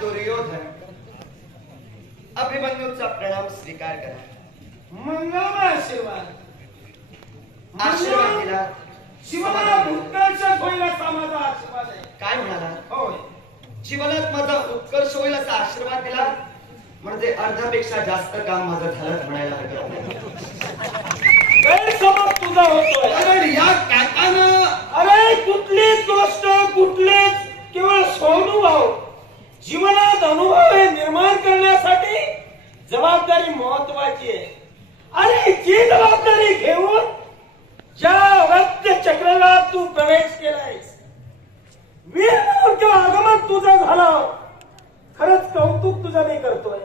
दुर्योधन, अभिमन्यूचा प्रणाम स्वीकार करा. मंगलमय आशीर्वाद. आशीर्वाद दिला. शिवाला उत्कर्ष होईल असा माझा आशीर्वाद आहे. काय म्हणाला? होय, जीवनात माझा उत्कर्ष होईल असा आशीर्वाद दिला म्हणजे अर्ध्यापेक्षा जास्त काम माझं झालं म्हणायला हरकत नाही. गैरसमज तुझा होतोय. कारण या काकानं अरे कुठलीच गोष्ट कुठलीच केवळ स्वानुभव, जीवनात अनुभव हे निर्माण करण्यासाठी जबाबदारी महत्वाची आहे. आणि जी जबाबदारी घेऊन ज्या रक्त चक्राला तू प्रवेश केलायस, वीर म्हणून किंवा आगमन तुझं झालं, खरंच कौतुक तुझं मी करतोय.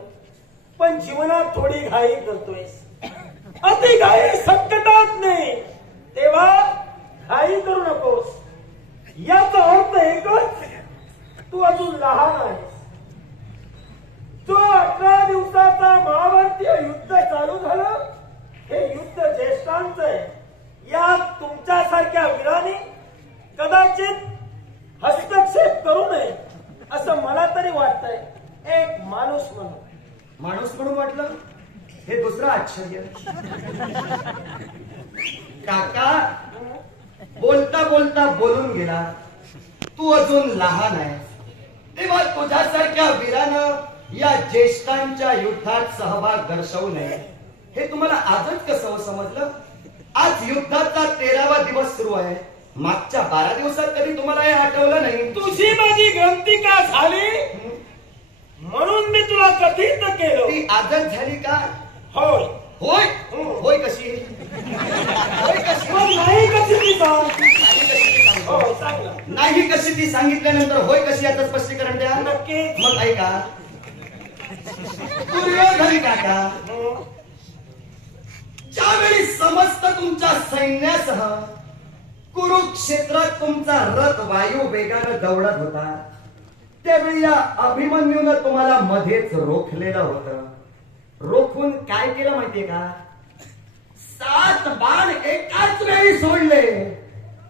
पण जीवनात थोडी घाई करतोयस. अति घाई संकटात नाही, तेव्हा घाई करू नकोस. याचा अर्थ एकच, तू अजून लहान आहेस. जो 18 दिवसाचा महाभारतीय युद्ध चालू झालं, हे युद्ध ज्येष्ठांचं आहे. यात तुमच्यासारख्या वीराने कदाचित हस्तक्षेप करू नये असं मला तरी वाटतंय. एक माणूस म्हणून. माणूस म्हणून वाटलं, हे दुसरं आश्चर्य. काका बोलता बोलता बोलून गेला, तू अजून लहान आहे. तेव्हा तुझ्यासारख्या वीरानं या ज्येष्ठांच्या युद्धात सहभाग दर्शवू नये हे तुम्हाला आजच कसं समजलं? आज युद्धाचा 13वा दिवस सुरू आहे. मागच्या 12 दिवसात कधी तुम्हाला हे आठवलं नाही? तुझी माझी गंती का झाली म्हणून मी तुला कथित केलं. ती आजच झाली का? होय. होय होय कशी? होय कशी? नाही कशी ती सांग. हो, सांग. नाही कशी ती सांगितल्यानंतर होय कशी याचं स्पष्टीकरण द्या. नक्की. मग ऐका, दुर्योधन काका, ज्यावेळी समस्त तुमच्या सैन्यासह कुरुक्षेत्रात तुमचा रथ वायू वेगानं दौडत होता, त्यावेळी या अभिमन्यूनं तुम्हाला मध्येच रोखलेलं होतं. रोखून काय केलं माहितीये का? 7 बाण एकाच वेळी सोडले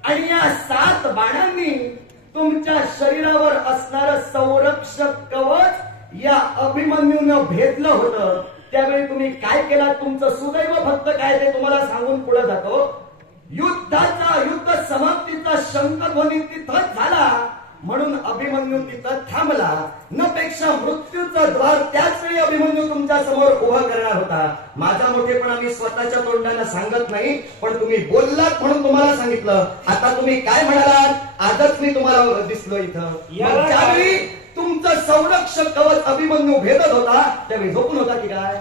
आणि या 7 बाणांनी तुमच्या शरीरावर असणारं संरक्षक कवच या अभिमन्यूनं भेदलं होतं. त्यावेळी तुम्ही काय केलं? तुमचं सुदैव फक्त काय ते तुम्हाला सांगून पुढे जातो. युद्ध समाप्तीचा शंखध्वनी तिथंच झाला म्हणून अभिमन्यू तिथं थांबला. न पेक्षा मृत्यूचं द्वार त्याच वेळी अभिमन्यू तुमच्या समोर उभं करणार होता. माझा मोठेपणा मी स्वतःच्या तोंडानं सांगत नाही, पण तुम्ही बोललात म्हणून तुम्हाला सांगितलं. आता तुम्ही काय म्हणालात? आजच मी तुम्हाला दिसलो इथं. ज्यावेळी तुमचं संरक्षक कवच अभिमन्यू भेदत होता त्यावेळी झोपून होता की काय?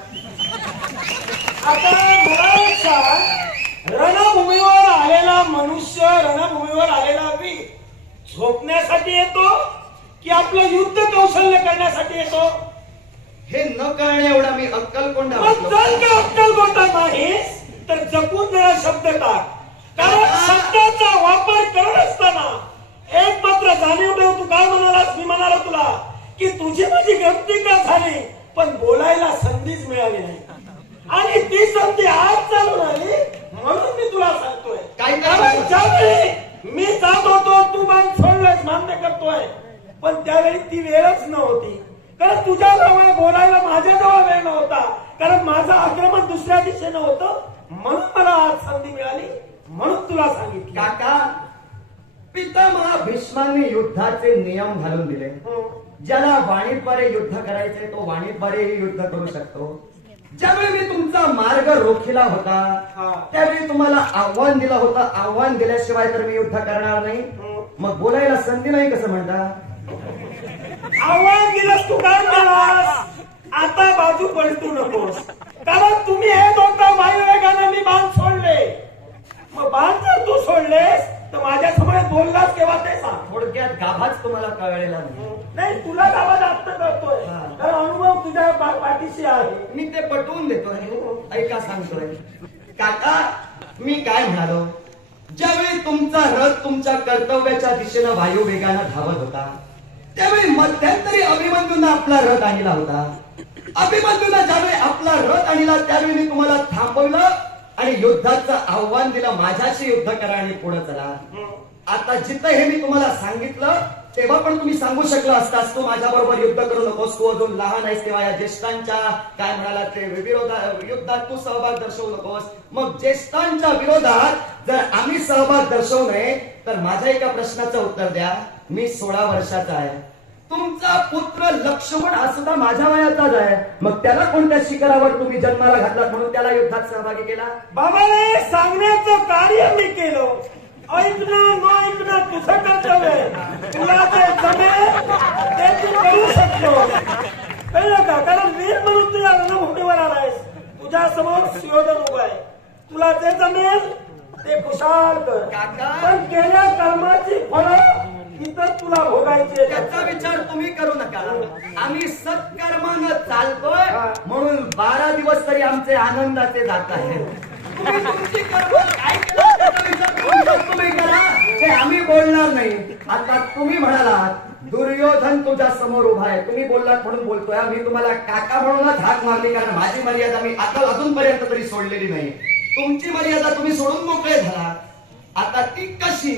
आता रणभूमीवर आलेला मनुष्य, रणभूमीवर आलेला वीर झोपण्यासाठी येतो की आपलं युद्ध कौशल्य करण्यासाठी येतो? हे न कळणे एवढा मी अक्कलकोंडा. जर का अक्कलकोंडा नाहीस तर जपून जरा शब्द टाक. कारण शब्दाचा वापर करत असताना एक मात्र जाणीव ठेव. तू काय म्हणालास? मी म्हणालो तुला की तुझी माझी गंती का झाली, पण बोलायला संधीच मिळाली नाही. आणि ती संधी आज चालून आली म्हणून मी तुला सांगतोय. काय ज्यावेळी मी जात होतो, तू बाण सोडलंच, मान्य करतोय, पण त्यावेळी ती वेळच नव्हती. कारण तुझ्या जवळ बोलायला माझ्याजवळ वेळ नव्हता. कारण माझं आक्रमण दुसऱ्या दिशेनं होतं म्हणून मला आज संधी मिळाली म्हणून तुला सांगितलं. काका, पितामह भीष्मांनी युद्धाचे नियम घालून दिले. ज्याला वाणीद्वारे युद्ध करायचे तो वाणीद्वारेही युद्ध करू शकतो. ज्यावेळी मी तुमचा मार्ग रोखिला होता त्यावेळी तुम्हाला आव्हान दिलं होतं. आव्हान दिल्याशिवाय तर मी युद्ध करणार नाही. मग बोलायला संधी नाही कसं म्हणता? आव्हान दिलंस तू काय म्हणालास? आता बाजू पलटू नकोस. कारण तुम्ही हे दोघं वायुवेगाने मी बाण सोडले. मग बाण जर तू सोडलेस तर माझ्या समोर बोललास केव्हा ते सांग. थोडक्यात गाभाच तुम्हाला कळलेला नाही. तुला गावात आत्ता करतोय कारण अनुभव तुझ्या पाठीशी आहे. मी ते पटवून देतोय. ऐका सांगतोय काका, मी काय म्हणालो? ज्यावेळी तुमचा रथ तुमच्या कर्तव्याच्या दिशेनं वायू वेगानं धावत होता त्यावेळी मध्यंतरी अभिमन्यूनं आपला रथ आणला होता. अभिमन्यूनं ज्यावेळी आपला रथ आणला त्यावेळी मी तुम्हाला थांबवलं आणि युद्धाचं आव्हान दिलं. माझ्याशी युद्ध करा आणि पुढे चला. आता जिथं हे मी तुम्हाला सांगितलं तेव्हा पण तुम्ही सांगू शकला असतास, तू माझ्या बरोबर युद्ध करू नकोस, तू अजून लहान आहेस, तेव्हा या ज्येष्ठांच्या काय म्हणाला ते युद्धात तू सहभाग दर्शवू नकोस. मग ज्येष्ठांच्या विरोधात जर आम्ही सहभाग दर्शवू नये तर माझ्या एका प्रश्नाचं उत्तर द्या. मी 16 वर्षाचा आहे, तुमचा पुत्र लक्ष्मण हा सुद्धा माझ्या वयाचाच आहे, मग त्याला कोणत्या शिखरावर तुम्ही जन्माला घातलात म्हणून त्याला युद्धात सहभागी केला? बाबाने सांगण्याचं कार्य मी केलं, ऐकणं न ऐकणं तुझं कर्तव्य आहे. तुला जे जमेल ते तू करू शकतो, कळलं का? कारण वीर म्हणून तुझ्या रणभूमीवर आलायस, तुझ्या समोर सुयोधन उभा आहे. तुला जे जमेल ते खुशाल कर, पण केल्या कर्माची फळं इतर तुला भोगायची. त्याचा विचार तुम्ही करू नका. आम्ही सत्कर्मानं चालतोय म्हणून 12 दिवस तरी आमचे आनंदाचे जात आहेत. तुम्ही तुमची कर्म काय केलं त्याचा विचार तुम्ही करा, ते आम्ही बोलणार नाही. आता तुम्ही म्हणालात दुर्योधन तुझ्या समोर उभा आहे, तुम्ही बोललात म्हणून बोलतोय. मी तुम्हाला काका म्हणूनच हाक मारली, कारण माझी मर्यादा मी आता अजूनपर्यंत तरी सोडलेली नाही. तुमची मर्यादा तुम्ही सोडून मोकळे झाला. आता ती कशी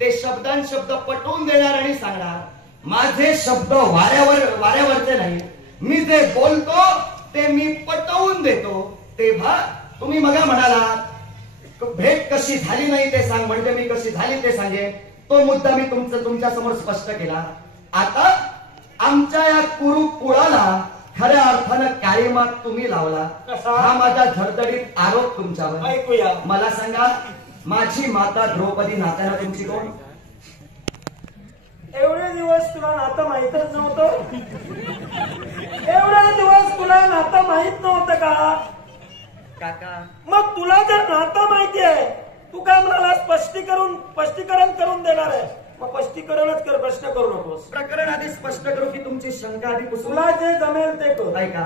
ते शब्दांशब्द पटवून देणार आणि सांगणार. माझे शब्द वाऱ्यावरचे नाही, मी जे बोलतो ते मी पटवून देतो. तेव्हा तुम्ही मग म्हणालात भेट कशी झाली नाही ते सांग, म्हणजे मी कशी झाली ते सांगेन. तो मुद्दा मी तुमच्या समोर स्पष्ट केला. आता आमच्या या कुरु कुळाला खऱ्या अर्थानं काळीमा तुम्ही लावला, हा माझा धडधडीत आरोप तुमच्यावर. ऐकूया. मला सांगा, माझी माता द्रौपदी नात्यानं तुमची कोण? एवढे दिवस तुला नातं माहीतच नव्हतं? एवढे दिवस तुला नातं माहीत नव्हतं का काका? मग तुला जर नातं माहिती आहे, तू काय म्हणाला स्पष्टीकरण करून देणार आहे, मग स्पष्टीकरणच कर, प्रश्न करू नकोस. प्रकरण आधी स्पष्ट करू की तुमची शंका आधी पुसून? तुला जे जमेल ते कर. ऐका,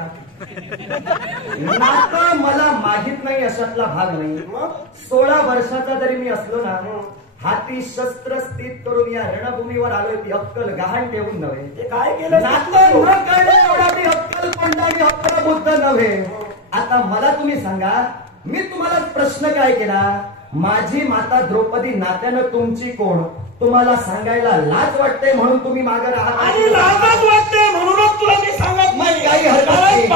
नातं मला माहित नाही अशातला भाग नाही. मग 16 वर्षाचा जरी मी असलो ना, हाती शस्त्र स्थित करून या रणभूमीवर आलोय, ती अक्कल गहाण ठेवून नव्हे. ते काय केलं? नातं न कळणे एवढा ती अक्कल कोणता, मी अक्कल बुद्ध नव्हे. आता मला तुम्ही सांगा, मी तुम्हाला प्रश्न काय केला? माझी माता द्रौपदी नात्यानं तुमची कोण? तुम्हाला सांगायला लाज वाटते म्हणून तुम्ही मागे राहता. आणि लाजच वाटते म्हणूनच तुला मी सांगत नाही. काही हरकत नाही.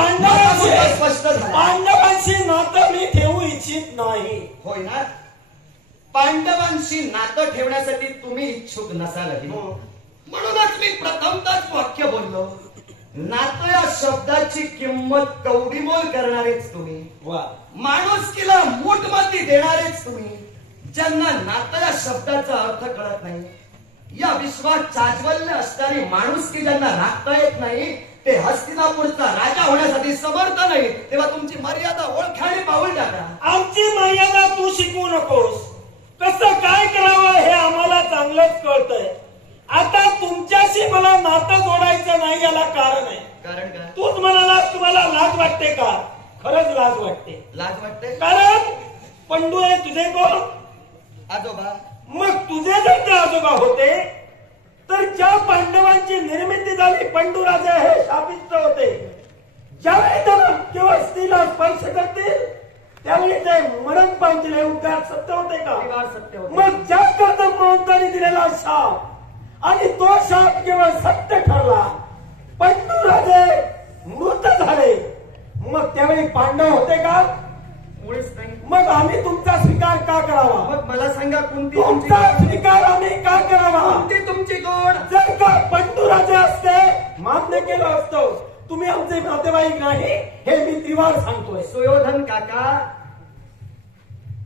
पांडवांशी नातं मी ठेवू इच्छित नाही. होय ना? पांडवांशी नातं ठेवण्यासाठी तुम्ही इच्छुक नसालही, म्हणूनच मी प्रथमतःच वाक्य बोललो. नातं या शब्दाची किंमत कवडीमोल करणारेच तुम्ही, माणुसकीला मूठमती देणारेच तुम्ही. ज्यांना नातं या शब्दाचा अर्थ कळत नाही, या विश्वात चाज्वल्य असणारी माणुसकी ज्यांना राखता येत नाही, ते हस्तिनापूरचा राजा होण्यासाठी समर्थ नाही. तेव्हा तुमची मर्यादा ओळखा आणि पाऊल टाका. आमची मर्यादा तू शिकवू नकोस. कसं काय करावं हे आम्हाला चांगलंच कळतंय. आता तुमच्याशी मला नातं जोडायचं नाही, याला कारण आहे. कारण काय? तूच म्हणाला तुम्हाला लाज वाटते का? खरंच लाज वाटते. लाज वाटते? कारण पंडू हे तुझे कोण? आजोबा. मग तुझे जर ते आजोबा होते तर ज्या पांडवांची निर्मिती झाली, पंडू राजा हे शापित होते. ज्यावेळी त्यांना केवळ स्त्रीला स्पर्श करतील त्यावेळी ते मरण पावतील, हे उद्गार सत्य होते का? सत्य होते. मग ज्या कर्दम महंतांनी दिलेला शाप आणि तो शाप केवळ सत्य ठरला, पंडू राजे मृत झाले, मग त्यावेळी पांडव होते का? मुळीच नाही. मग आम्ही तुमचा स्वीकार का करावा? मग मला सांगा, कोणती तुमचा स्वीकार आम्ही का करावा? कोणती तुमची कोण? जर का पंडू राजे असते मान्य केलं असतं, तुम्ही आमचे नातेवाईक नाही हे मी त्रिवार सांगतोय. सुयोधन काका,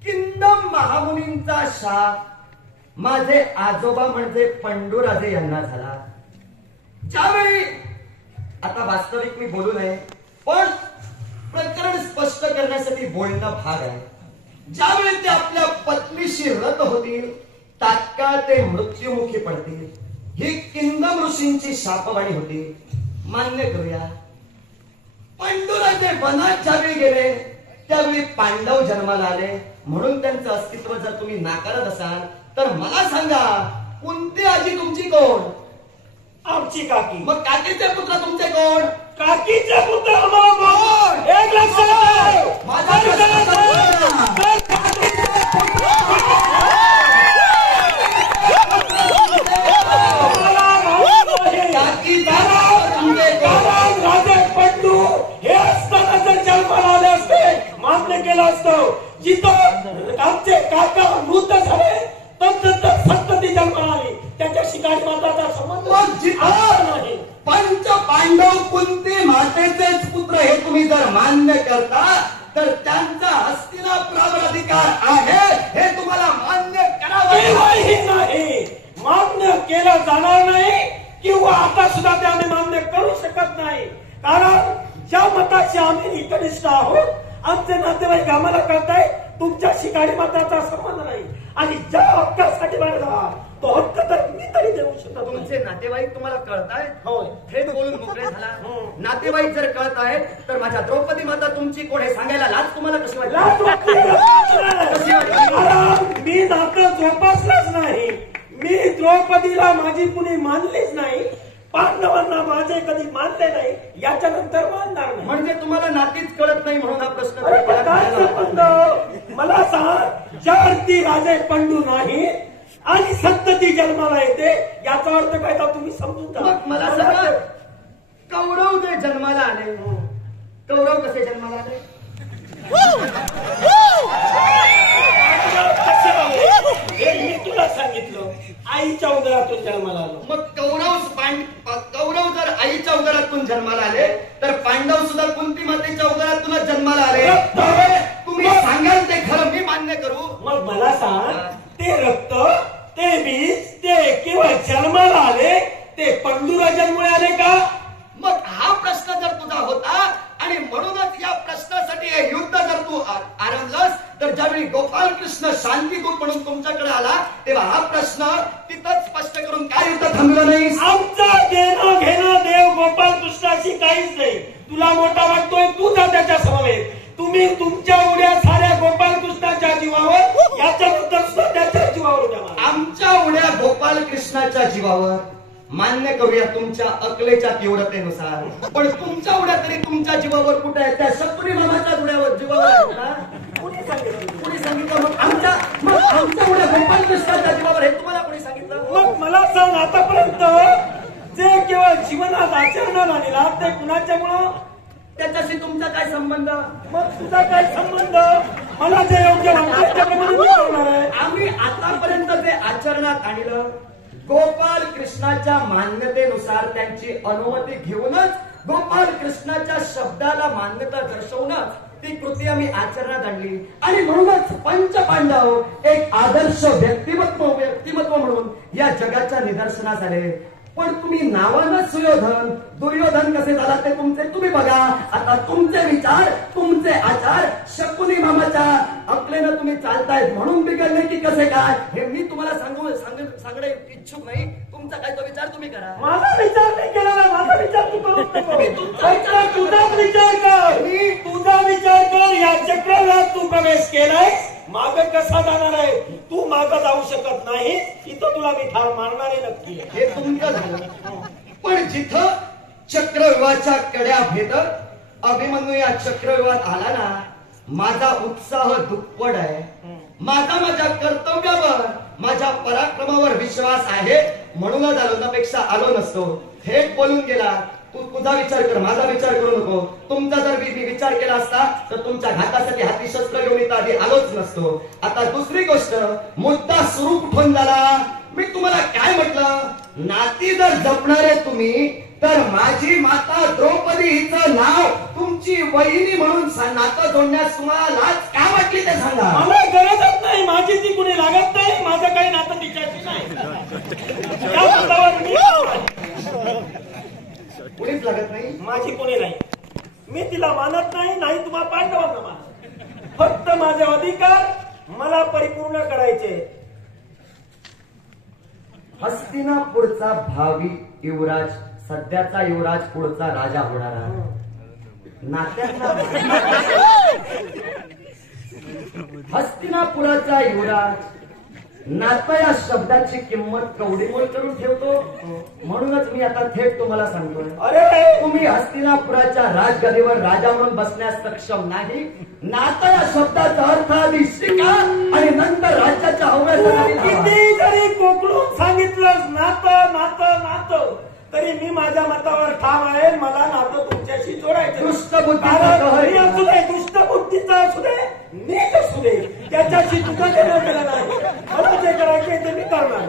किंदम महामुनींचा शाप माझे आजोबा म्हणजे पंडूराजे यांना झाला. ज्यावेळी, आता वास्तविक मी बोलू नये, पण प्रकरण स्पष्ट करण्यासाठी बोलणं भाग आहे. ज्यावेळी ते आपल्या पत्नीशी रत होतील, तात्काळ ते मृत्युमुखी पडतील, ही किंदम ऋषींची शापवाणी होती. मान्य करूया, पंडूराजे वनात ज्यावेळी गेले त्यावेळी पांडव जन्माला आले, म्हणून त्यांचं अस्तित्व जर तुम्ही नाकारत असाल तर मला सांगा, कोणती आजी तुमची कोण? आमची काकी. मग काकीचे पुत्र तुमचे कोण? काकीचे पुत्र आम्हाला कोण? एक लक्षात माझा शिकारी माताचा संबंध मग जिथं नाही. पंच पांडव कुंती मातेचेच पुत्र हे तुम्ही जर मान्य करता तर त्यांचा हस्तिनापुरावर अधिकार आहे हे तुम्हाला मान्य करावं केव्हाही नाही मान्य केलं जाणार नाही किंवा आता सुद्धा ते आम्ही मान्य करू शकत नाही. कारण ज्या मताची आम्ही निकनिष्ठ आहोत आमचे नातेवाईक आम्हाला कळताय तुमच्या शिकारी मताचा संबंध नाही आणि ज्या हक्कासाठी मागला तो हक्क तर मी तरी देऊ शकतो. तुमचे नातेवाईक तुम्हाला कळताय होय थेट बोलून मोकळे झाला. नातेवाईक जर कळत आहेत तर माझ्या द्रौपदी माता तुमची कोण हे सांगायला लाज तुम्हाला कशी लाज वाटली? वाटली कारण मी नातं जोपासलंच नाही. मी द्रौपदीला माझी कुणी मानलीच नाही. पांडवांना माझे कधी मानले नाही याच्यानंतर मानणार नाही. म्हणजे तुम्हाला नातीच कळत नाही म्हणून हा प्रश्न अरे पण काय संबंध मला सांग. ज्या अर्थी राजे पंडू नाही आणि संतती जन्माला येते याचा अर्थ काय तर तुम्ही समजून जा. मग मला सांगा कौरव जे जन्माला आले कौरव कसे जन्माला आले? हे मी तुला सांगितलं आईच्या उदरातून जन्माला आलो. मग कौरव जर आईच्या उदरातून जन्माला आले तर पांडव सुद्धा कुंती मातेच्या उदरातूनच जन्माला आले. तुम्ही सांगाल ते खरं मी मान्य करू. मग मला सांग ते रक्त ते बीज ते केवळ जन्माला आले ते पंडुराजांमुळे आले का? मग हा प्रश्न जर तुझा होता आणि म्हणूनच या प्रश्नासाठी हे युद्ध जर तू आरंभलंस तर ज्यावेळी गोपाल कृष्ण शांतीदूत म्हणून तुमच्याकडे आला तेव्हा हा प्रश्न तिथंच स्पष्ट करून काय युद्ध थांबलं नाही? आमचं देणं घेणं देव गोपाल कृष्णाशी काहीच नाही. तुला मोठा वाटतोय तू जा त्याच्या समवेत. तुम्ही तुमच्या उड्या साऱ्या गोपाल कृष्णाच्या जीवावर याच्यानंतर सुद्धा त्याच्या जीवावर उड्या. आमच्या उड्या गोपाल कृष्णाच्या जीवावर मान्य करूया तुमच्या अकलेच्या तीव्रतेनुसार. पण तुमच्या उड्या तरी तुमच्या जीवावर कुठे आहेत? त्या शकुनी मामाच्या उड्यावर जीवावर आहेत ना? कुणी सांगितलं? मग आमच्या उड्या गोपाल कृष्णाच्या जीवावर हे तुम्हाला कोणी सांगितलं? मग मला सांग आतापर्यंत जे केवळ जीवनात आचरणात आलेला ते कुणाच्यामुळं? त्याच्याशी तुमचा काय संबंध? मग तुझा काय संबंध? मला जे योग्य वाटतं त्याप्रमाणे मी करणार आहे. आम्ही आतापर्यंत जे आचरणात आणलं गोपाल कृष्णाच्या मान्यतेनुसार त्यांची अनुमती घेऊनच गोपाल कृष्णाच्या शब्दाला मान्यता दर्शवूनच ती कृती आम्ही आचरणात आणली आणि म्हणूनच पंच पांडव एक आदर्श व्यक्तिमत्व म्हणून या जगाच्या निदर्शनास आले. पण तुम्ही नावानं सुयोधन दुर्योधन कसे झाला ते तुमचे तुम्ही बघा. आता तुमचे विचार तुमचे आचार शकुनी मामाच्या अकलेनं तुम्ही चालतायत म्हणून बिघडले की कसे काय हे मी तुम्हाला सांगणे इच्छुक नाही. तुमचा काय तो विचार तुम्ही करा. माझा विचार नाही केला ना. माझा विचार तू करू नको. तुझाच विचार कर. तुझा विचार कर. या चक्रात तू प्रवेश केलाय माग कसा जाणार आहे? तू माग जाऊ शकत नाही. इथं तुला मी ठार मारणारे नक्की. हे तुमचं झालं. पण जिथं चक्रव्यूहाच्या कड्या भेटत अभिमन्यू या चक्रव्यूहात आला ना माझा उत्साह दुप्पट आहे. माझ्या कर्तव्यावर माझ्या पराक्रमावर विश्वास आहे म्हणूनच आलो. त्यापेक्षा आलो नसतो. थेट बोलून गेला. तू तुझा विचार कर माझा विचार करू नको. तुमचा जर मी विचार केला असता तर तुमच्या घातासाठी हाती शस्त्र घेऊन इथं आधी आलोच नसतो. आता दुसरी गोष्ट मुद्दा सुरू कुठून झाला? मी तुम्हाला काय म्हटलं? नाती जर जपणारे तुम्ही तर माझी माता द्रौपदी हिचं नाव तुमची वहिनी म्हणून नातं जोडण्यास तुम्हाला लाज का वाटली ते सांगा. मला गरजच नाही. माझी ती कुणी लागत नाही. माझं काही नातं तिच्याशी नाही. त्या मतावर मी कुणीच लागत नाही. माझी कोणी नाही. मी तिला मानत नाही. नाही तुम्हाला पांडवांना मानत. फक्त माझे अधिकार मला परिपूर्ण करायचे. हस्तिनापूरचा भावी युवराज सध्याचा युवराज पुढचा राजा होणारा नात्यांना हस्तिनापुराचा युवराज नातं या शब्दाची किंमत कवडीमोल करून ठेवतो. म्हणूनच मी आता थेट तुम्हाला सांगतोय अरे तुम्ही हस्तिनापुराच्या राजगदीवर राजा म्हणून बसण्यास सक्षम नाही. नातं या शब्दाचा अर्थ आधी शिका आणि नंतर राज्याच्या हव्यासाठी किती जरी कोकळून सांगितलं नातं नातं नातं तरी मी माझ्या मतावर ठाम आहे. मला नातं तुमच्याशी जोडायचं. दुष्टबुद्धीचा असू दे नीट असू दे त्याच्याशी तुझा देणं केलं नाही. मला जे करायचे ते मी करणार.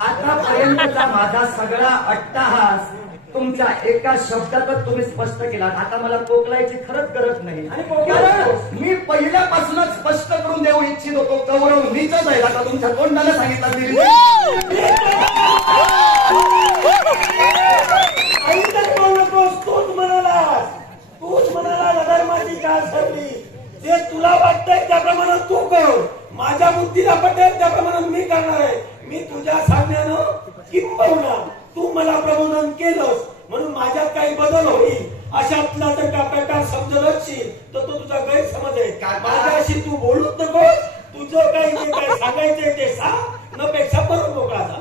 आतापर्यंतचा माझा सगळा अट्टहास तुमच्या एका शब्दातच तुम्ही स्पष्ट केला. आता मला कोकलायची खरंच गरज नाही. कारण मी पहिल्यापासूनच स्पष्ट करून देऊ इच्छित होतो, कौरव नीचच आहे. आता तुमच्या तोंडाला सांगितलं तूच म्हणाला अधर्माची का सरली. जे तुला वाटतंय त्याप्रमाणे तू कर, माझ्या बुद्धीला पटेल त्याप्रमाणे मी करणार आहे. मी तुझ्या सांगण्यानं किंबहुना तू मला प्रबोधन केलंस म्हणून माझ्यात काही बदल होईल अशातला जर का प्रकार समजत असशील तर तो तुझा गैरसमज आहे. माझ्याशी तू बोलूच नको. तुझं काही जे काही सांगायचंय ते सांग, न पेक्षा बरोबर मोकळा जा.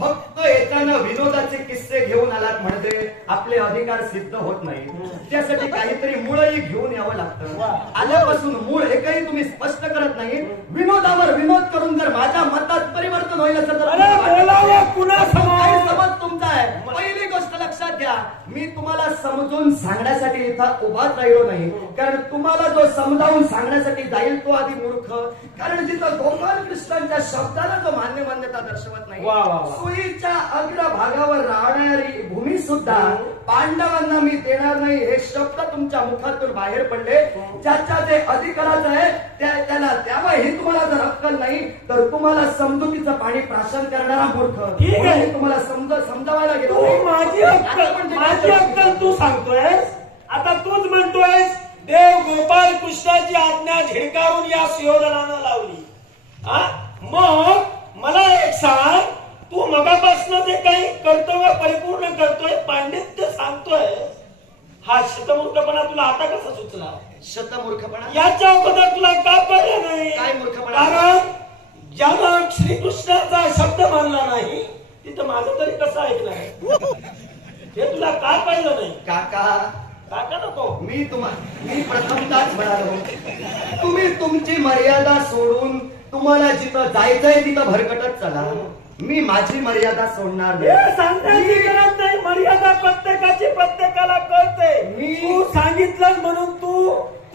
फक्त येताना विनोदाचे किस्से घेऊन आलात म्हणजे आपले अधिकार सिद्ध होत नाही. त्यासाठी काहीतरी मूळही घेऊन यावं लागतं. आल्यापासून मूळ एकही तुम्ही स्पष्ट करत नाही. विनोदावर विनोद करून जर माझ्या मतात परिवर्तन होईल असं समज तुमचा आहे. पहिली गोष्ट लक्षात घ्या, मी तुम्हाला समजून सांगण्यासाठी इथं उभाच राहिलो नाही. कारण तुम्हाला जो समजावून सांगण्यासाठी जाईल तो आधी मूर्ख. कारण जिथं गोपाल कृष्णांच्या शब्दाला जो मान्यता दर्शवत नाही, सुईच्या अग्रभागावर राहणारी भूमी सुद्धा पांडवांना मी देणार नाही हे शब्द तुमच्या मुखातून बाहेर पडले. ज्याच्या जे अधिकाराचं आहे त्याला त्यामुळे ही तुम्हाला जर अक्कल नाही तर तुम्हाला समजुतीचं पाणी प्राशन करणारा मूर्ख. ठीक आहे, तुम्हाला समजावायला गेलो. माझी अक्कल तू सांगतोयस. आता तूच म्हणतोयस देव गोपाल कृष्णाची आज्ञा झिडकारून या सुयोधनानं लावली. मग मला एक सांग, तू मगापासून जे काही कर्तव्य परिपूर्ण करतोय, पांडित्य सांगतोय, हा शतमूर्खपणा तुला आता कसा सुचला? शतमूर्खपणा याच्या अगोदर तुला का कळलं नाही? काय मूर्खपणा? कारण ज्याला श्रीकृष्णाचा शब्द मानला नाही तिथं माझं तरी कसं ऐकलं हे तुला का कळलं नाही? काका नको, मी प्रथमताच म्हणालो, तुम्ही तुमची मर्यादा सोडून तुम्हाला जिथं जायचंय तिथं भरकटत चला. मी माझी मर्यादा सोडणार नाही. सांगण्याची गरज नाही. मर्यादा प्रत्येकाची प्रत्येकाला कळते. तू सांगितलं म्हणून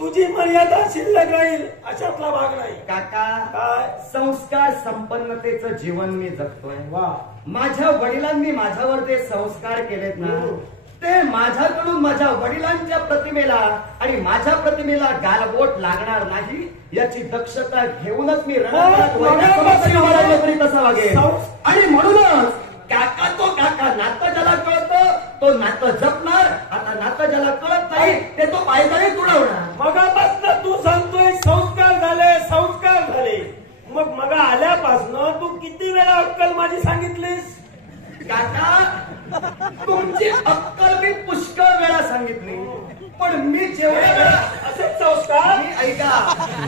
तुझी मर्यादा शिल्लक राहील अशातला भाग नाही. काका, काय संस्कार संपन्नतेचं जीवन मी जगतोय. वा, माझ्या वडिलांनी माझ्यावर जे संस्कार केलेत ना ते माझ्याकडून माझ्या वडिलांच्या प्रतिमेला आणि माझ्या प्रतिमेला गालबोट लागणार नाही याची दक्षता घेऊनच मी तरी तसा वागेल. आणि म्हणूनच काका तो काका, नातं ज्याला कळतं तो नातं जपणार. आता नातं ज्याला कळत नाही ते तो पायदळी तुडवणार. मगापासून तू सांगतोय संस्कार झाले. मग आल्यापासून तू किती वेळा अक्कल माझी सांगितलीस? काका, तुमची अक्कल मी पुष्कळ वेळा सांगितली, पण मी जेवढ्या वेळा असेच संस्कार मी ऐका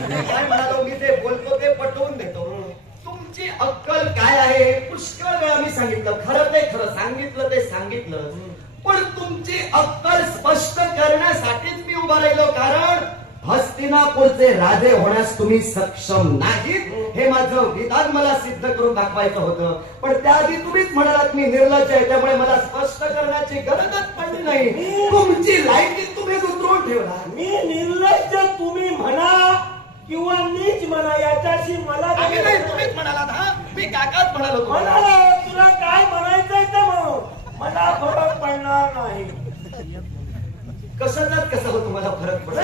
काय म्हणालो, मी जे बोलतो ते पटवून देतो. तुमची अक्कल काय आहे हे पुष्कळ वेळा मी सांगितलं. खरं ते खरं, सांगितलं ते सांगितलं. पण तुमची अक्कल स्पष्ट करण्यासाठीच मी उभा राहिलो. कारण हस्तिनापूरचे राजे होण्यास तुम्ही सक्षम नाहीत हे माझं विधान मला सिद्ध करून दाखवायचं होतं. पण त्याआधी तुम्हीच म्हणालात मी निर्लज्ज आहे, त्यामुळे मला स्पष्ट करण्याची गरजच पडली नाही. तुमची लायकी तुम्हीच उतरवून ठेवला. मी निर्लज्ज तुम्ही म्हणा किंवा नीच म्हणा याच्याशी मला तुम्हीच म्हणालात. हा, मी काकाच म्हणालो. तुला काय म्हणायचंय ते म्हणून मला फरक पडणार नाही. कशाचाच कसं हो तुम्हाला फरक पडत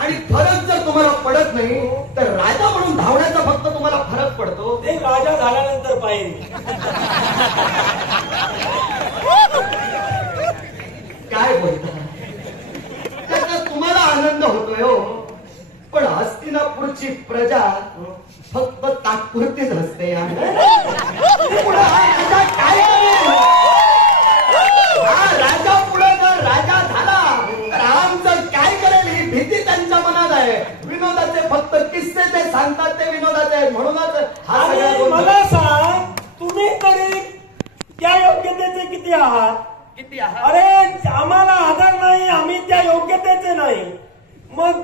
आणि फरक जर तुम्हाला पडत नाही तर राजा म्हणून धावण्याचा फक्त तुम्हाला फरक पडतो. ते राजा झाल्यानंतर पाहिजे. काय बोलता? त्याचा तुम्हाला आनंद होतोय हो, पण हस्तिनापूरची प्रजा फक्त तात्पुरतीच हसते. काय राजा पुढे जर राजा झाला तर आमचं काय करेल ही भीती त्यांच्या मनात आहे. विनोदाचे फक्त किस्से ते सांगतात ते विनोदाचे, म्हणूनच हा सगळा. मला सांग, तुम्ही तरी त्या योग्यतेचे किती आहात? अरे आम्हाला आधार नाही, आम्ही त्या योग्यतेचे नाही. मग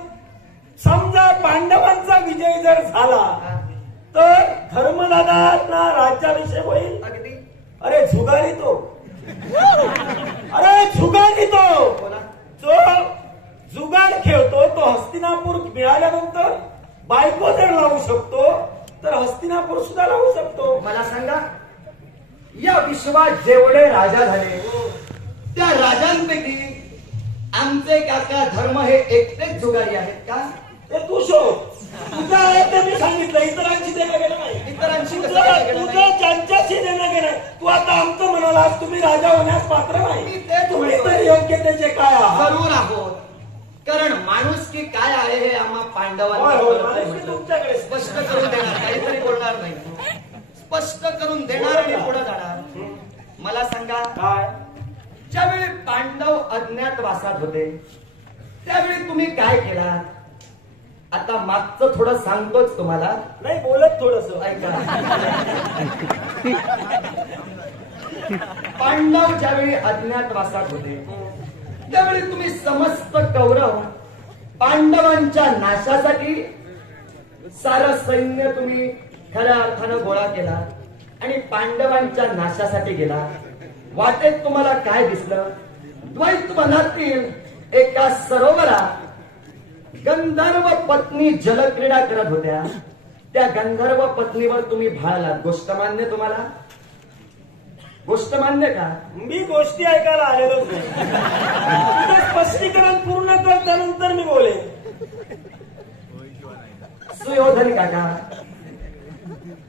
समजा पांडवांचा विजय जर झाला तर धर्मदादांना राज्याभिषेक होईल. अगदी. अरे झुगारी तो, जो जुगाड खेळतो तो हस्तिनापूर मिळाल्यानंतर बायको जर लावू शकतो तर हस्तिनापूर सुद्धा लावू शकतो. मला सांगा, या विश्वात जेवढे राजा झाले त्या राजांपैकी आमचे काका धर्म हे एकटेच जुगारी आहेत का? ते तू शोध. तुझं आहे ते मी सांगितलं, इतरांची देणं घेणं नाही. इतरांशी कसं तुझं काय घेणं नाही? ज्यांच्याशी देणं घेणं. तू आता आमचं म्हणालास तुम्ही राजा होण्यास पात्र मी नाही. तेच तुम्ही म्हणतोय. तर योग्यतेचे काय आहात? जरूर आहोत, कारण माणूस की काय आहे हे आम्हा होय, पांडवांना होय, कळतंय माणुसकी म्हटलं. तुमच्याकडे. स्पष्ट करून देणार, काहीतरी बोलणार नाही. स्पष्ट करून देणार आणि पुढे जाणार. मला सांगा, काय? ज्यावेळी पांडव अज्ञातवासात होते त्यावेळी तुम्ही काय केला? आता मागचं थोडं सांगतोच तुम्हाला. नाही बोलत थोडस. ऐका, पांडव ज्यावेळी अज्ञातवासात होते त्यावेळी तुम्ही समस्त कौरव पांडवांच्या नाशासाठी सारं सैन्य तुम्ही खऱ्या अर्थानं गोळा केला आणि पांडवांच्या नाशासाठी गेला. वाटेत तुम्हाला काय दिसलं? द्वैतवनातील एका सरोवरात गंधर्व पत्नी जलक्रीडा करत होत्या. त्या गंधर्व पत्नीवर तुम्ही भाळलात. गोष्ट मान्य तुम्हाला? गोष्ट मान्य का? मी गोष्टी ऐकायला आलेलोच नाही. तुझं स्पष्टीकरण पूर्ण कर, त्यानंतर मी बोले. सुयोधन काका,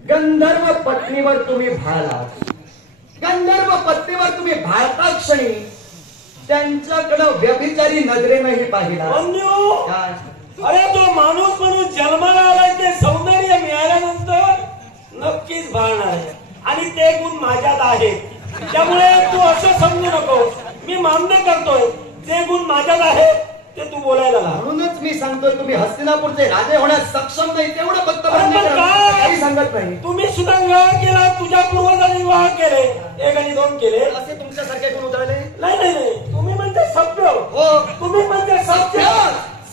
गंधर्व पत्नीवर तुम्ही भाळलात. गंधर्व पत्नीवर तुम्ही भाळता क्षणी त्यांच्याकडं व्यभिचारी नजरेनंही पाहिला. बंधू, काय? अरे तो माणूस म्हणून जन्माला आलाय ते सौंदर्य मिळाल्यानंतर नक्कीच भाळणार आहे आणि ते गुण माझ्यात आहेत. त्यामुळे तू असं समजू नकोस. मी मान्य करतोय जे गुण माझ्यात आहेत ते तू बोलायला लाव. म्हणूनच मी सांगतोय तुम्ही हस्तिनापूरचे राजे होण्यास सक्षम नाही तेवढं फक्त अरे मान्य पण करा. काय? काही सांगत नाही. तुम्ही सुद्धा विवाह केला, तुझ्या पूर्वजांनी विवाह केले, 1 आणि 2 केले. असे तुमच्यासारखे गुण उधळले? नाही नाही नाही, तुम्ही म्हणजे सभ्य. हो, तुम्ही म्हणजे सभ्य. सभ्य.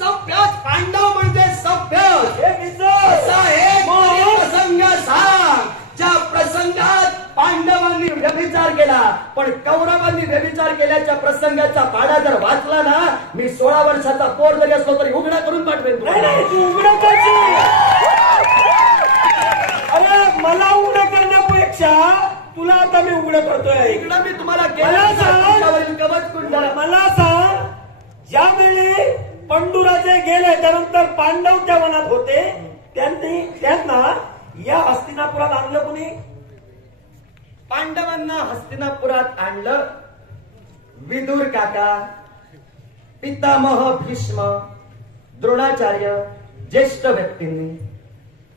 सभ्य पांडव म्हणजे सभ्य. हे किस्सा. असा एक मग? प्रसंग सांग ज्या प्रसंगात पांडवांनी व्यभिचार केला पण कौरवांनी व्यभिचार केल्याच्या प्रसंगाचा पाढा जर वाचला ना, मी 16 वर्षाचा पोर जरी असलो तरी उघडा करून पाठवेन. नाही नाही, तू उघडं करशील. अरे मला उघडं करण्यापेक्षा तुला आता मी उघडं करतोय. इकडं मी तुम्हाला मला सांग. केलं कवच कुंडल. मला सांग, ज्यावेळी पंडुराजे गेले त्यानंतर पांडव त्या वनात होते, त्यांना या हस्तिनापुरात आणलं कुणी? पांडवांना हस्तिनापुरात आणलं विदुर काका, पितामह भीष्म, द्रोणाचार्य, ज्येष्ठ व्यक्तींनी.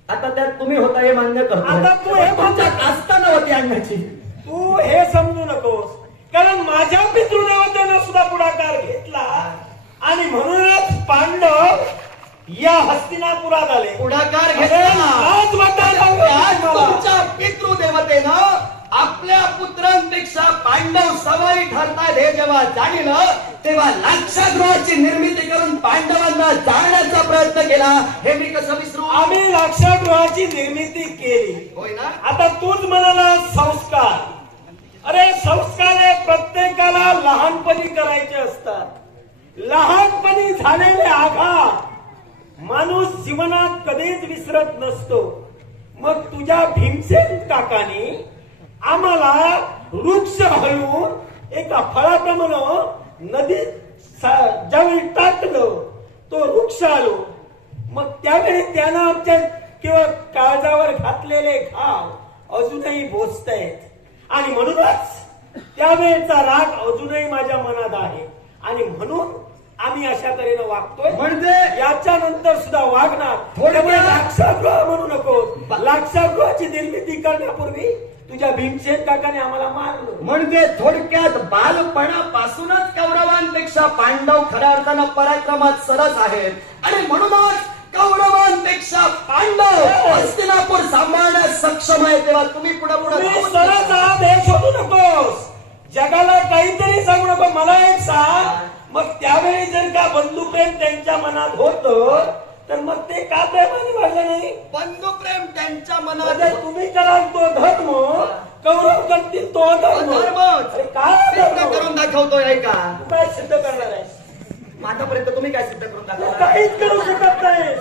आता त्यात तुम्ही होता हे मान्य करतो. आता तू हे तुमच्यात असताना होती आणण्याची. तू हे समजू नकोस, कारण माझ्या पितृदेवतेनं सुद्धा पुढाकार घेतला आणि म्हणूनच पांडव या हस्तिनापुरात आले. पुढाकार अरे, लाज वाटायला लागली मला. तुमच्या पितृदेवतेनं आपल्या पुत्रांपेक्षा पांडव सवाई ठरतात हे जेव्हा जाणलं तेव्हा लाक्षागृहाची निर्मिती करून पांडवांना जाळण्याचा प्रयत्न केला. हे मी कसं विसरू? आम्ही लाक्षागृहाची निर्मिती केली. होय ना? आता तूच म्हणाला संस्कार. अरे संस्कार हे प्रत्येकाला लहानपणी करायचे असतात. लहानपणी झालेले आघात माणूस जीवनात कधीच विसरत नसतो. मग तुझ्या भीमसेन काकानी आम्हाला वृक्ष हलवून एका फळाप्रमाणे नदीत ज्यावेळी टाकलं तो वृक्ष आलो. मग त्यावेळी त्यानं आमच्या किंवा काळजावर घातलेले घाव अजूनही बोचतायत आणि म्हणूनच त्यावेळेचा राग अजूनही माझ्या मनात आहे आणि म्हणून आम्ही अशा तऱ्हेनं वागतोय. म्हणजे याच्या नंतर सुद्धा वागणार. त्यामुळे लाक्षागृह म्हणू नको. लाक्षागृहाची निर्मिती करण्यापूर्वी तुझ्या भीमसेन काकाने आम्हाला मारलं. म्हणजे थोडक्यात बालपणापासूनच कौरवांपेक्षा पांडव खऱ्या अर्थानं पराक्रमात सरस आहेत आणि म्हणूनच कौरवांपेक्षा पांडव हस्तिनापूर सांभाळण्यास सक्षम आहे. तेव्हा तुम्ही पुढे पुढे सरस आहात हे शोधू नकोस. जगाला काहीतरी सांगू नको. मला एक सांग, मग त्यावेळी जर का बंधुप्रेम त्यांच्या मनात होतं तर मग ते का प्रेमाने वाढलं नाही? बंधुप्रेम त्यांच्या मनात. म्हणजे तुम्ही कराल तो धर्म, कौरव करतील तो धर्म. अरे काय सिद्ध धर्म? करून दाखवतोय ऐका. तू काय सिद्ध करणार आहेस? माझ्यापर्यंत तुम्ही काय सिद्ध करून तू दाखवणार? काहीच करू शकत नाहीस.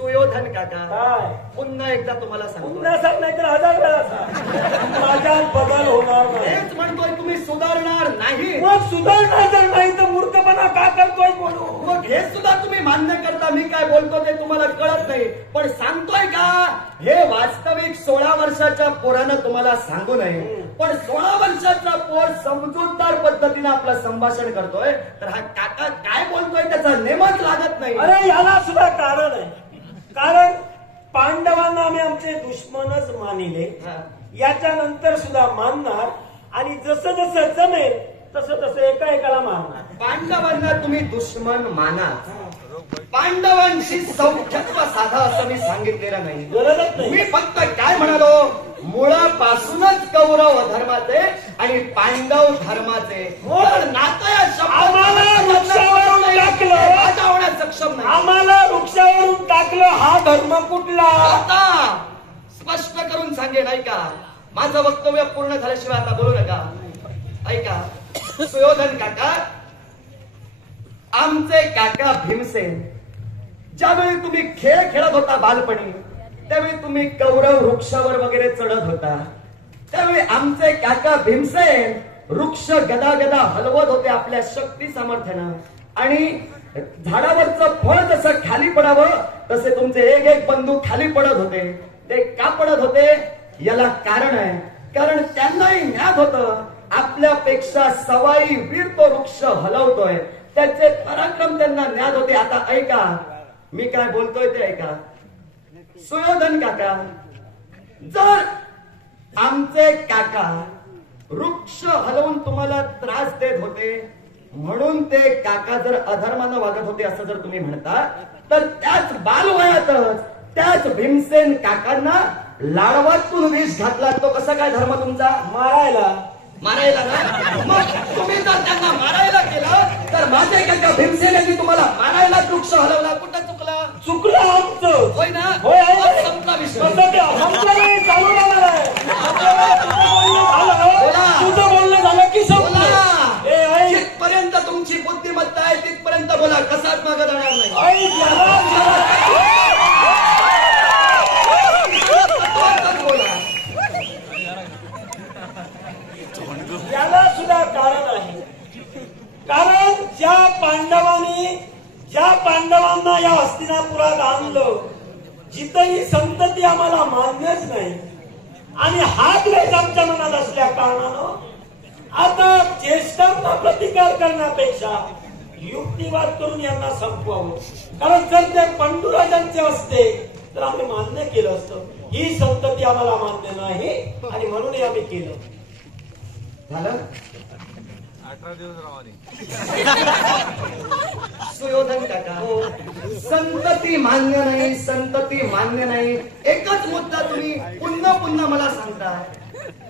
सुयोधन काका, काय पुन्हा एकदा तुम्हाला सांगतो, पुन्हा सांग नाही तर 1000 वेळा सांग. माझ्यात बदल होणार नाही. हेच म्हणतोय, तुम्ही सुधारणार नाही. मग सुधारणार जर नाही तर मूर्खपणा का करतोय बोलू? मग हे सुद्धा तुम्ही मान्य करता, मी काय बोलतो ते तुम्हाला कळत नाही. पण सांगतोय का, हे वास्तविक 16 वर्षाच्या पोरानं तुम्हाला सांगू नये. पण 16 वर्षाचा पोर समजूतदार पद्धतीने आपलं संभाषण करतोय, तर हा काका काय बोलतोय त्याचा नेमच लागत नाही. अरे याला सुद्धा कारण आहे. कारण पांडवांना आम्ही आमचे दुश्मनच मानिले, याच्यानंतर सुद्धा मानणार आणि जसं जसं जमेल तसं तसं एका एकाला मारणार. पांडवांना तुम्ही दुश्मन माना, पांडवांशी सौख्यत्व साधा असं मी सांगितलेलं नाही. गरजच नाही. मी फक्त काय म्हणालो, मुळापासूनच कौरव धर्माचे आणि पांडव धर्माचे नातं या आम्हाला वृक्षावरून टाकलं, राजा होण्यास सक्षम नाही. आम्हाला वृक्षावरून टाकलं, हा धर्म कुठला? आता स्पष्ट करून सांगेन, ऐका. माझं वक्तव्य पूर्ण झाल्याशिवाय आता बोलू नका. ऐका, सुयोधन काका, आमचे काका भीमसेन, ज्यावेळी तुम्ही खेळ खेळत होता बालपणी, त्यावेळी तुम्ही कौरव वृक्षावर वगैरे चढत होता, त्यावेळी आमचे काका भीमसेन वृक्ष गदा गदा हलवत होते आपल्या शक्ती सामर्थ्यानं, आणि झाडावरचं फळ जसं खाली पडावं तसे तुमचे एक एक बंधू खाली पडत होते. ते का पडत होते याला कारण आहे. कारण त्यांनाही ज्ञात होतं आपल्यापेक्षा सवाई वीर तो वृक्ष हलवतोय, त्याचे पराक्रम त्यांना ज्ञात होते. आता ऐका, मी काय बोलतोय ते ऐका. सुयोधन काका, जर आमचे काका वृक्ष हलवून तुम्हाला त्रास देत होते म्हणून ते काका जर अधर्मानं वागत होते असं जर तुम्ही म्हणता, तर त्याच बालवयातच त्याच भीमसेन काकांना लाडवातून विष घातला. तो कसा काय धर्म तुमचा? मारायला. मारायला ना? मग तुम्ही जर त्यांना मारायला केलं तर माझे काका भीमसेन यांनी तुम्हाला मारायला वृक्ष हलवला. कुठं चुकला? चुकलं आमचं. होय ना? होय. संपला विषय. चालू राहणार आहे. तुझं बोलणं झालं की संपलं. जिथपर्यंत तुमची बुद्धिमत्ता आहे तिथपर्यंत बोला, कसाच मागे जाणार नाही. याला सुद्धा कारण आहे. कारण ज्या पांडवांना या हस्तिनापुरात आणलं, जिथं ही संतती आम्हाला मान्यच नाही आणि हा द्वेष आमच्या मनात असल्या कारणानं आता ज्येष्ठांना प्रतिकार करण्यापेक्षा युक्तिवाद करून यांना संपवावं. कारण जर ते पांडुराजांचे असते तर आम्ही मान्य केलं असतं. ही संतती आम्हाला मान्य नाही आणि म्हणून आम्ही केलं. झालं? सुयोधन काका, संतती मान्य नाही, संतती मान्य नाही, एकच मुद्दा तुम्ही पुन्हा पुन्हा मला सांगता.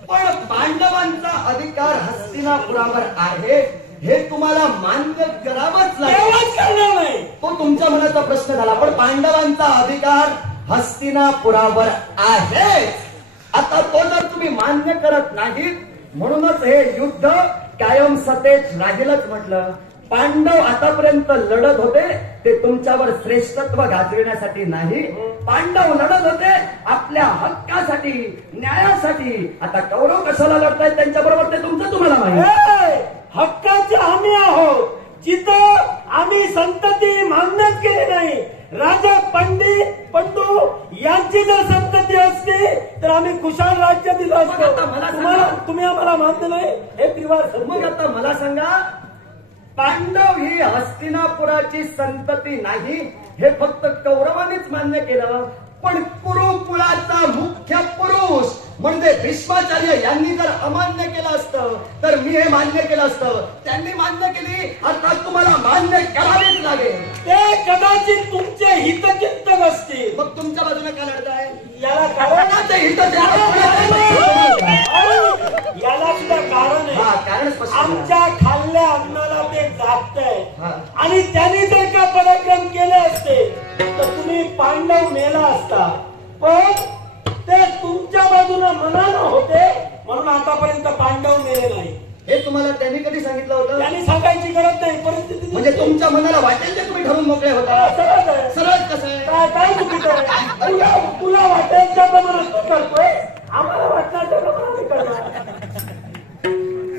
पण पांडवांचा अधिकार हस्तिनापुरावर आहे हे तुम्हाला मान्य करावंच लागेल. तो तुमच्या मनाचा प्रश्न झाला. पण पांडवांचा अधिकार हस्तिनापुरावर आहे. आता तो जर तुम्ही मान्य करत नाहीत म्हणूनच हे युद्ध कायम सतेज राहीलच म्हटलं. पांडव आतापर्यंत लढत होते ते तुमच्यावर श्रेष्ठत्व गाजविण्यासाठी नाही. पांडव लढत होते आपल्या हक्कासाठी, न्यायासाठी. आता कौरव कशाला लढतायत त्यांच्या बरोबर ते तुमचं तुम्हाला माहिती. हक्काचे आम्ही आहोत. जिथं आम्ही संतती मान्यच केली नाही, राजा पंडू यांची जर संतती असते तर आम्ही कुशाल राज्य दिलं असतं. तुम्ही आम्हाला मान्य नाही हे त्रिवार. मग आता मला सांगा, पांडव ही हस्तिनापुराची संतती नाही हे फक्त कौरवांनीच मान्य केलं. पण कुरुकुळाचा मुख्य पुरुष म्हणजे भीष्माचार्य यांनी जर अमान्य केलं असतं तर मी हे मान्य केलं असतं. त्यांनी मान्य केली, अर्थात तुम्हाला मान्य करावीच लागेल. ते कदाचित तुमचे हितचिंतक असतील. मग तुमच्या बाजूने का लढताय? याला कारणाचे याला सुद्धा कारण आहे. आमच्या खाल्ल्या अन्नाला ते जागतंय आणि त्यांनी जर का पराक्रम केले असते तर तुम्ही पांडव मेला असता. पण ते तुमच्या बाजूने मनानं होते म्हणून आतापर्यंत पांडव मेले नाही. हे तुम्हाला त्यांनी कधी सांगितलं होतं? त्यांनी सांगायची गरज नाही. परिस्थिती म्हणजे तुमच्या मनाला वाटेल ते तुम्ही ठरवून मोकळे होता. सरळ कसं आहे? काय काय चुकीचं आहे? तुला वाटेल त्याप्रमाणे तू करतोय, आम्हाला वाटणार त्याप्रमाणे आम्ही करणार.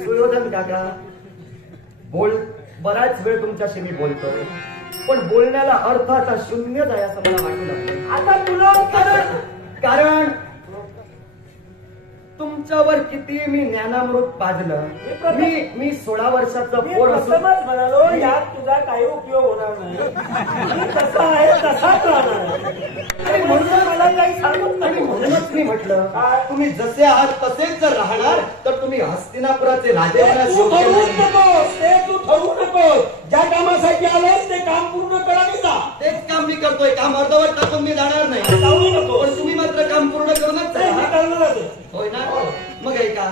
सुयोधन काका, बराच वेळ तुमच्याशी मी बोलतोय, पण बोलण्याला अर्थाचा शून्यच आहे असं मला वाटू लागलं. आता तुला कारण तुमच्यावर किती मी ज्ञानामृत पाजलं. मी 16 वर्षाचा पोर असून म्हणालो यात तुझा काही उपयोग होणार नाही. कसा आहे तसाच राहणार. आणि म्हणून मला काही सांगत नाही. म्हणूनच मी म्हटलं तुम्ही जसे आहात तसेच जर राहणार तर तुम्ही हस्तिनापुराचे राजे तू ठरवू नकोस, ते तू ठरवू नकोस. ज्या कामासाठी आलोस ते काम पूर्ण करा की जा. तेच काम मी करतोय. काम अर्धवट टाकून मी जाणार नाही. जाऊ नको. पण तुम्ही मात्र काम पूर्ण करूनच करणारच. होय ना? मग ऐका,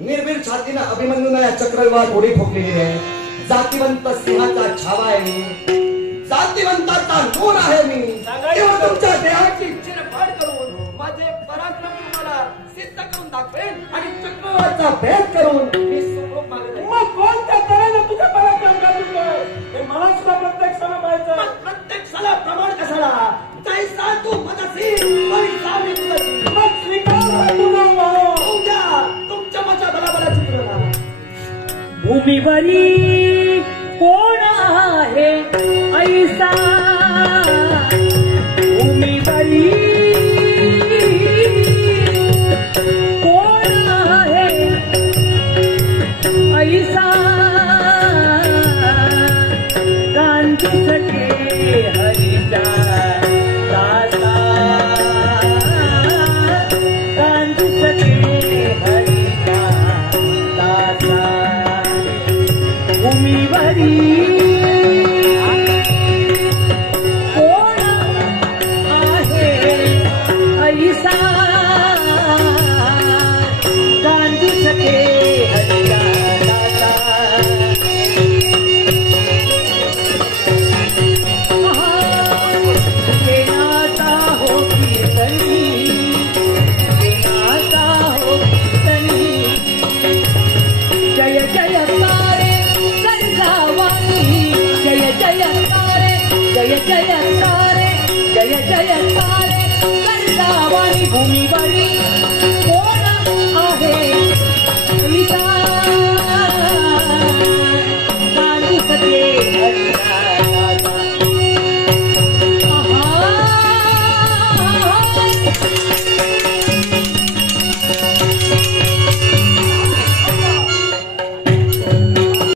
निर्भीड छातीनं अभिमन्यूनं या चक्रव्यूहात उडी ठोकलेली आहे. जातीवंत सिंहाचा छावा आहे मी, जातीवंताचा नूर आहे मी. तेव्हा तुमच्या देहाची चिरफाड करून माझे पराक्रम तुम्हाला सिद्ध करून दाखवेन आणि चक्रव्यूहाचा भेद करून मी सुखरूप मागेन. मग कोणत्या तऱ्हेनं तुझं पराक्रम करतोय हे मला सुद्धा प्रत्यक्षानं पाहायचं. प्रत्यक्षाला प्रमाण कशाला? जैसा तू मनासी पैसा मी तुझी. मग स्वीकार तुझं तुमच्या माझ्या बलाबला चित्रला. भूमीवरी कोण आहे ऐसा, भूमीवरी कोण आहे ऐसा, कांती सखे हरिचा दासा, कांती सखे हरिचा दासा. भूमीवरी